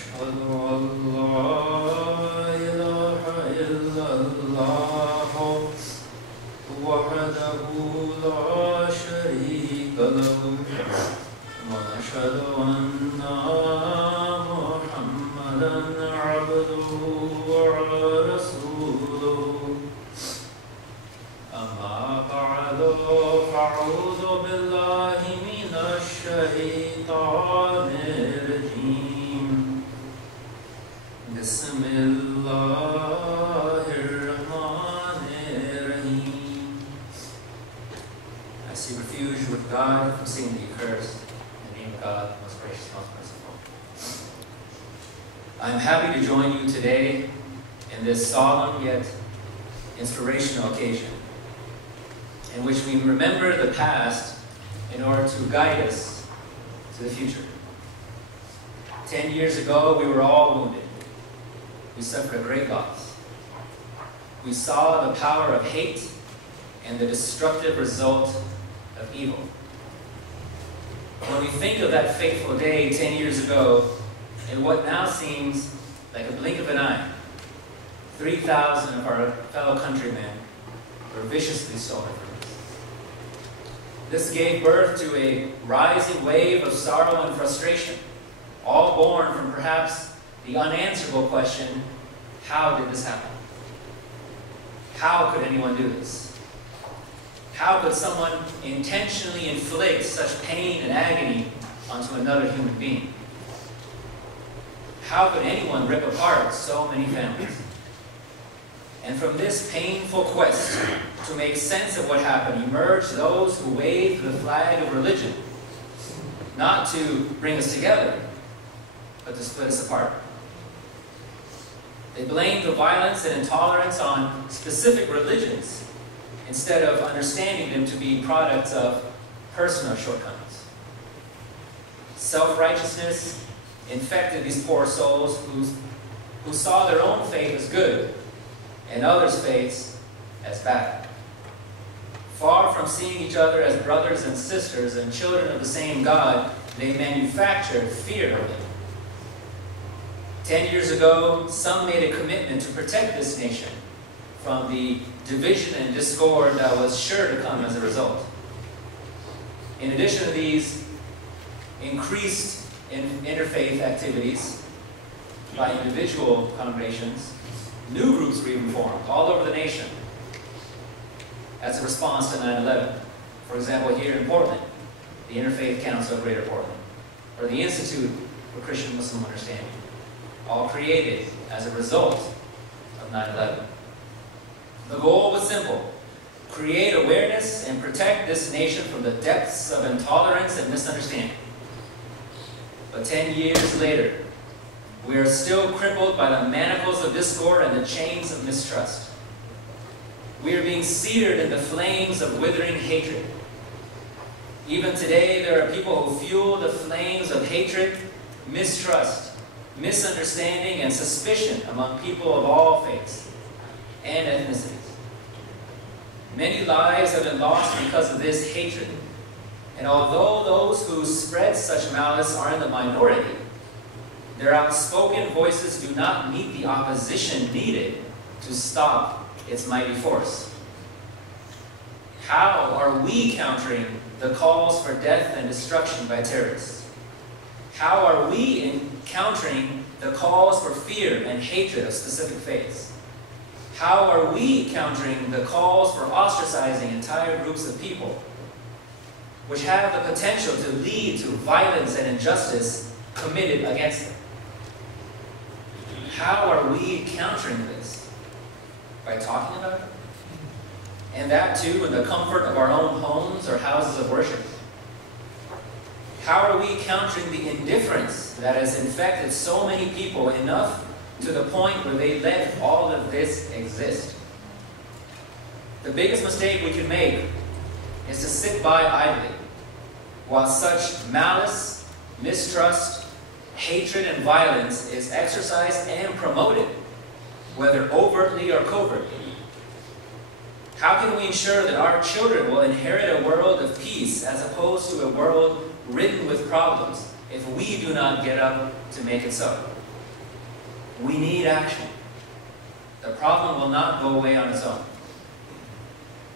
أشهد أن لا إله إلا الله وحده لا شريك له وأشهد أن محمدا عبده ورسوله أما بعد فأعوذ بالله من الشيطان الرجيم بسم الله الرحمن الرحيم. I seek refuge with God from seeing the accursed. In the name of God, most gracious, most merciful. I'm happy to join you today in this solemn yet inspirational occasion, in which we remember the past in order to guide us to the future. 10 years ago, we were all wounded. We suffered a great loss. We saw the power of hate and the destructive result of evil. When we think of that fateful day 10 years ago, in what now seems like a blink of an eye, 3,000 of our fellow countrymen were viciously stolen from us. This gave birth to a rising wave of sorrow and frustration, all born from perhaps the unanswerable question, how did this happen? How could anyone do this? How could someone intentionally inflict such pain and agony onto another human being? How could anyone rip apart so many families? And from this painful quest to make sense of what happened emerged those who waved the flag of religion, not to bring us together, but to split us apart. They blamed the violence and intolerance on specific religions instead of understanding them to be products of personal shortcomings. Self-righteousness infected these poor souls who saw their own faith as good and others' faiths as bad. Far from seeing each other as brothers and sisters and children of the same God, they manufactured fear of them. 10 years ago, some made a commitment to protect this nation from the division and discord that was sure to come as a result. In addition to these increased interfaith activities by individual congregations, new groups were even formed all over the nation as a response to 9/11. For example, here in Portland, the Interfaith Council of Greater Portland, or the Institute for Christian Muslim Understanding, all created as a result of 9/11. The goal was simple: create awareness and protect this nation from the depths of intolerance and misunderstanding. But 10 years later, we are still crippled by the manacles of discord and the chains of mistrust. We are being seared in the flames of withering hatred. Even today, there are people who fuel the flames of hatred, mistrust, misunderstanding, and suspicion among people of all faiths and ethnicities. Many lives have been lost because of this hatred. And although those who spread such malice are in the minority, their outspoken voices do not meet the opposition needed to stop its mighty force. How are we countering the calls for death and destruction by terrorists? How are we countering the calls for fear and hatred of specific faiths? How are we countering the calls for ostracizing entire groups of people, which have the potential to lead to violence and injustice committed against them? How are we countering this? By talking about it? And that too in the comfort of our own homes or houses of worship. How are we countering the indifference that has infected so many people enough to the point where they let all of this exist? The biggest mistake we can make is to sit by idly while such malice, mistrust, hatred, and violence is exercised and promoted, whether overtly or covertly. How can we ensure that our children will inherit a world of peace as opposed to a world ridden with problems if we do not get up to make it so? We need action. The problem will not go away on its own.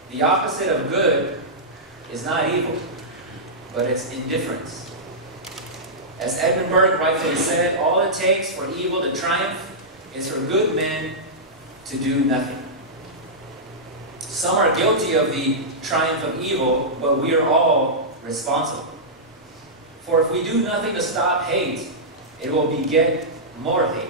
The opposite of good is not evil, but it's indifference. As Edmund Burke rightfully said, all it takes for evil to triumph is for good men to do nothing. Some are guilty of the triumph of evil, but we are all responsible. For if we do nothing to stop hate, it will beget more hate.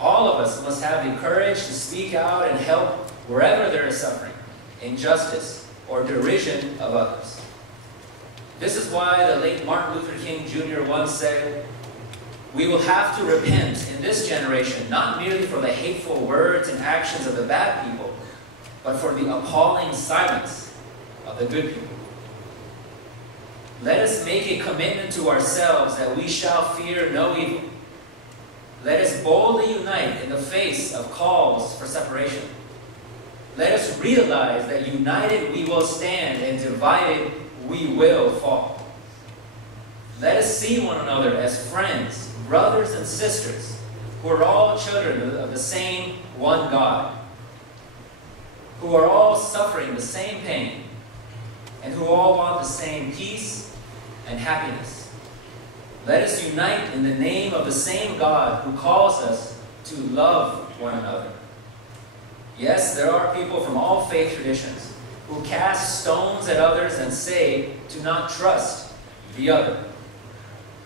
All of us must have the courage to speak out and help wherever there is suffering, injustice, or derision of others. This is why the late Martin Luther King Jr. once said, "We will have to repent in this generation, not merely for the hateful words and actions of the bad people, but for the appalling silence of the good people." Let us make a commitment to ourselves that we shall fear no evil. Let us boldly unite in the face of calls for separation. Let us realize that united we will stand and divided we will fall. Let us see one another as friends, brothers and sisters, who are all children of the same one God, who are all suffering the same pain, and who all want the same peace and happiness. Let us unite in the name of the same God who calls us to love one another. Yes, there are people from all faith traditions who cast stones at others and say to not trust the other.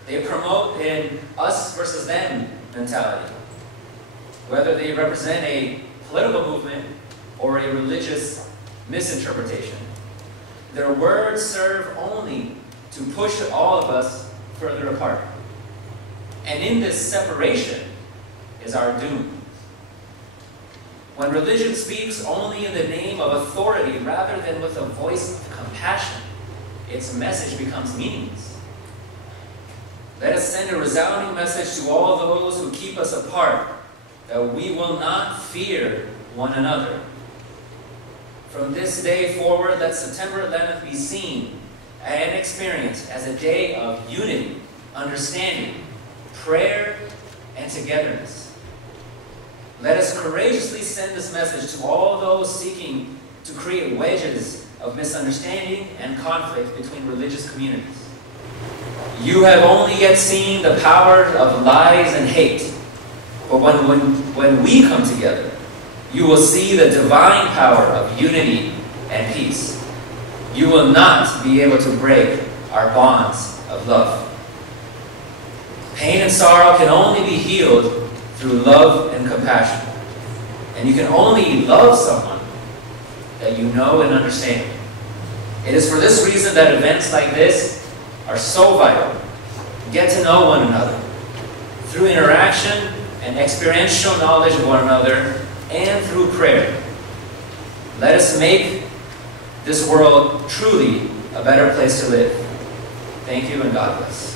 They promote an us versus them mentality, whether they represent a political movement or a religious misinterpretation. Their words serve only to push all of us further apart. And in this separation is our doom. When religion speaks only in the name of authority rather than with a voice of compassion, its message becomes meaningless. Let us send a resounding message to all those who keep us apart, that we will not fear one another. From this day forward, let September 11th be seen and experienced as a day of unity, understanding, prayer, and togetherness. Let us courageously send this message to all those seeking to create wedges of misunderstanding and conflict between religious communities. You have only yet seen the power of lies and hate, but when we come together, you will see the divine power of unity and peace. You will not be able to break our bonds of love. Pain and sorrow can only be healed through love and compassion. And you can only love someone that you know and understand. It is for this reason that events like this are so vital. Get to know one another through interaction and experiential knowledge of one another, and through prayer. Let us make this world truly a better place to live. Thank you, and God bless.